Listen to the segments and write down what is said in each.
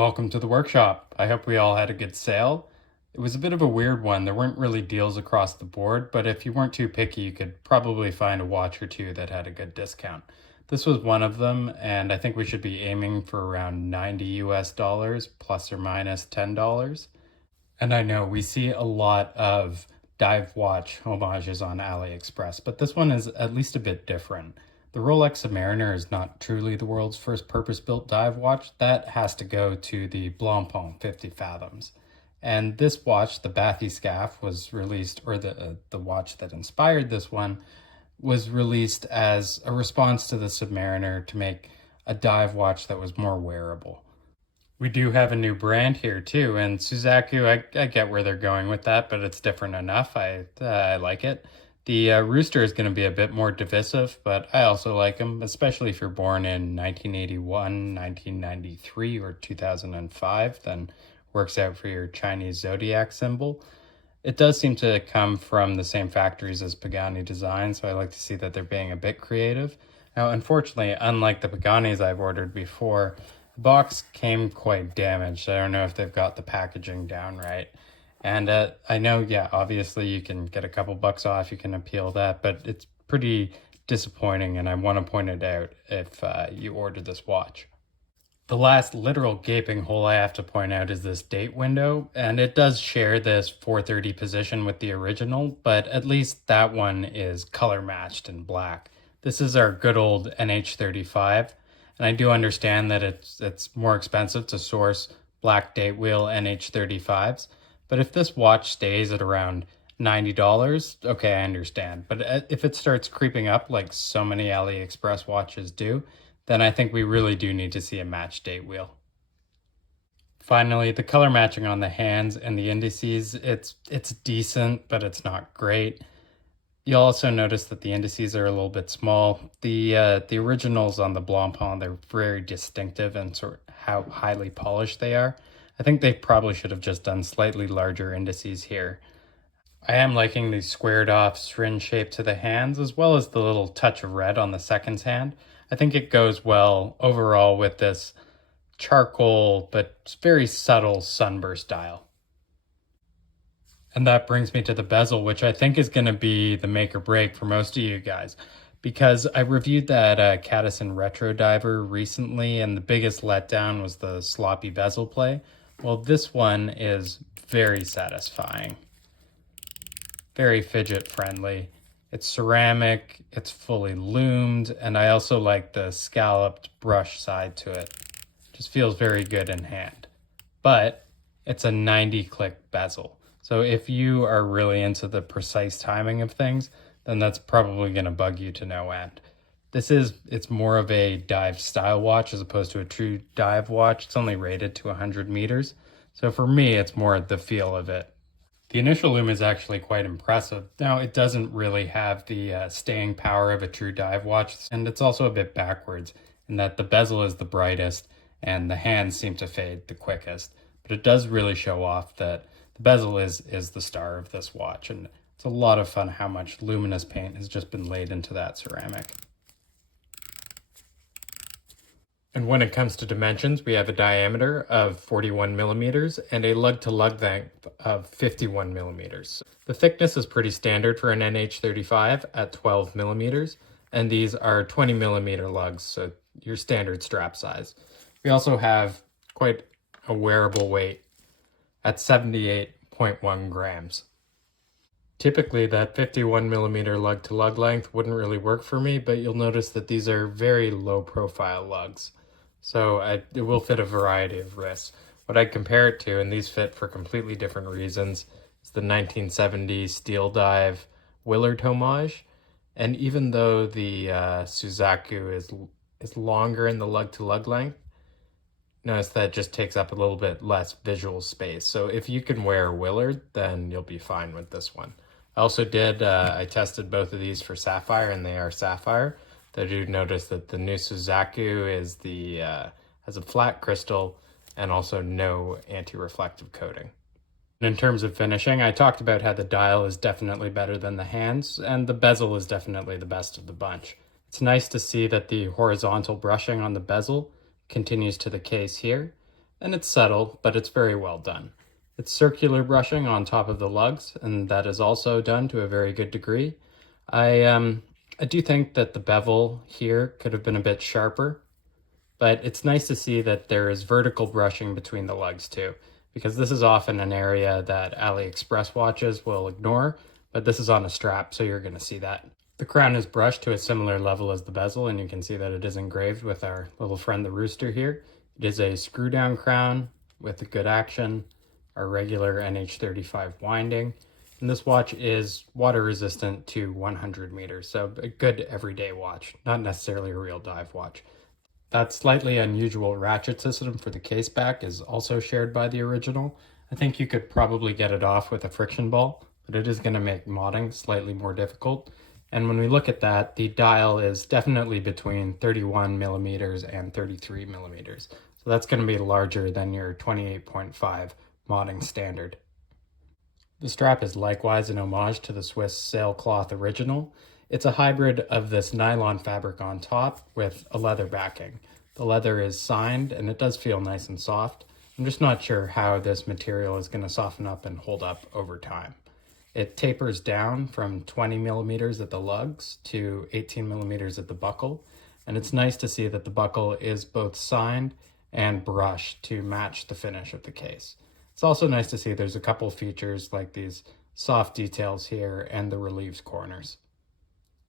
Welcome to the workshop. I hope we all had a good sale. It was a bit of a weird one. There weren't really deals across the board, but if you weren't too picky, you could probably find a watch or two that had a good discount. This was one of them, and I think we should be aiming for around 90 US dollars plus or minus $10. And I know we see a lot of Divewatch homages on Aliexpress, but this one is at least a bit different. The Rolex Submariner is not truly the world's first purpose-built dive watch. That has to go to the Blancpain 50 Fathoms. And this watch, the Bathyscaphe, was released, or the watch that inspired this one, was released as a response to the Submariner to make a dive watch that was more wearable. We do have a new brand here too, and Suzaku, I get where they're going with that, but it's different enough. I like it. The rooster is going to be a bit more divisive, but I also like him, especially if you're born in 1981, 1993, or 2005, then works out for your Chinese zodiac symbol. It does seem to come from the same factories as Pagani design, so I like to see that they're being a bit creative. Now, unfortunately, unlike the Paganis I've ordered before, the box came quite damaged. I don't know if they've got the packaging down right. And I know, yeah, obviously you can get a couple bucks off, you can appeal that, but it's pretty disappointing, and I want to point it out if you order this watch. The last literal gaping hole I have to point out is this date window, and it does share this 430 position with the original, but at least that one is color matched in black. This is our good old NH35, and I do understand that it's more expensive to source black date wheel NH35s. But if this watch stays at around $90, okay, I understand. But if it starts creeping up like so many AliExpress watches do, then I think we really do need to see a match date wheel. Finally, the color matching on the hands and the indices, it's decent, but it's not great. You'll also notice that the indices are a little bit small. The originals on the Blancpain, they're very distinctive and sort of how highly polished they are. I think they probably should have just done slightly larger indices here. I am liking the squared off syringe shape to the hands, as well as the little touch of red on the second hand. I think it goes well overall with this charcoal but very subtle sunburst dial. And that brings me to the bezel, which I think is going to be the make or break for most of you guys, because I reviewed that Cadison Retro Diver recently, and the biggest letdown was the sloppy bezel play. Well, this one is very satisfying, very fidget friendly. It's ceramic, it's fully lumed, and I also like the scalloped brush side to it. Just feels very good in hand. But it's a 90 click bezel. So if you are really into the precise timing of things, then that's probably going to bug you to no end. It's more of a dive style watch as opposed to a true dive watch. It's only rated to 100 meters. So for me, it's more the feel of it. The initial Lume is actually quite impressive. Now, it doesn't really have the staying power of a true dive watch, and it's also a bit backwards in that the bezel is the brightest and the hands seem to fade the quickest. But it does really show off that the bezel is the star of this watch, and it's a lot of fun how much luminous paint has just been laid into that ceramic. And when it comes to dimensions, we have a diameter of 41 millimeters and a lug-to-lug length of 51 millimeters. The thickness is pretty standard for an NH35 at 12 millimeters, and these are 20 millimeter lugs, so your standard strap size. We also have quite a wearable weight at 78.1 grams. Typically, that 51 millimeter lug-to-lug length wouldn't really work for me, but you'll notice that these are very low-profile lugs. So it will fit a variety of wrists. What I'd compare it to, and these fit for completely different reasons, is the 1970 Steel Dive Willard Homage. And even though the Suzaku is longer in the lug-to-lug length, notice that it just takes up a little bit less visual space. So if you can wear Willard, then you'll be fine with this one. I also I tested both of these for sapphire, and they are sapphire. I do notice that the new Suzaku is has a flat crystal and also no anti-reflective coating. And in terms of finishing, I talked about how the dial is definitely better than the hands, and the bezel is definitely the best of the bunch. It's nice to see that the horizontal brushing on the bezel continues to the case here, and it's subtle, but it's very well done. It's circular brushing on top of the lugs, and that is also done to a very good degree. I do think that the bevel here could have been a bit sharper, but it's nice to see that there is vertical brushing between the lugs too, because this is often an area that Aliexpress watches will ignore, but this is on a strap, so you're going to see that. The crown is brushed to a similar level as the bezel, and you can see that it is engraved with our little friend the rooster here. It is a screw down crown with a good action, our regular NH35 winding, and this watch is water resistant to 100 meters, so a good everyday watch, not necessarily a real dive watch. That slightly unusual ratchet system for the case back is also shared by the original. I think you could probably get it off with a friction ball, but it is going to make modding slightly more difficult. And when we look at that, the dial is definitely between 31 millimeters and 33 millimeters. So that's going to be larger than your 28.5 modding standard. The strap is likewise an homage to the Swiss sailcloth original. It's a hybrid of this nylon fabric on top with a leather backing. The leather is signed and it does feel nice and soft. I'm just not sure how this material is going to soften up and hold up over time. It tapers down from 20 millimeters at the lugs to 18 millimeters at the buckle, and it's nice to see that the buckle is both signed and brushed to match the finish of the case. It's also nice to see there's a couple features like these soft details here and the reliefs corners.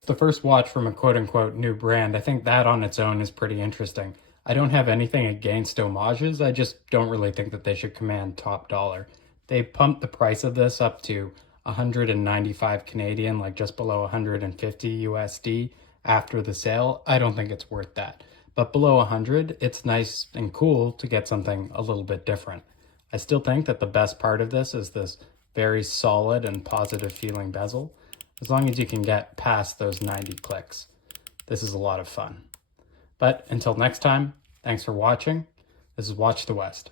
The first watch from a quote-unquote new brand, I think that on its own is pretty interesting. I don't have anything against homages, I just don't really think that they should command top dollar. They pumped the price of this up to 195 Canadian, like just below 150 USD after the sale. I don't think it's worth that. But below 100, it's nice and cool to get something a little bit different. I still think that the best part of this is this very solid and positive feeling bezel. As long as you can get past those 90 clicks, this is a lot of fun. But until next time, thanks for watching. This is Watch the West.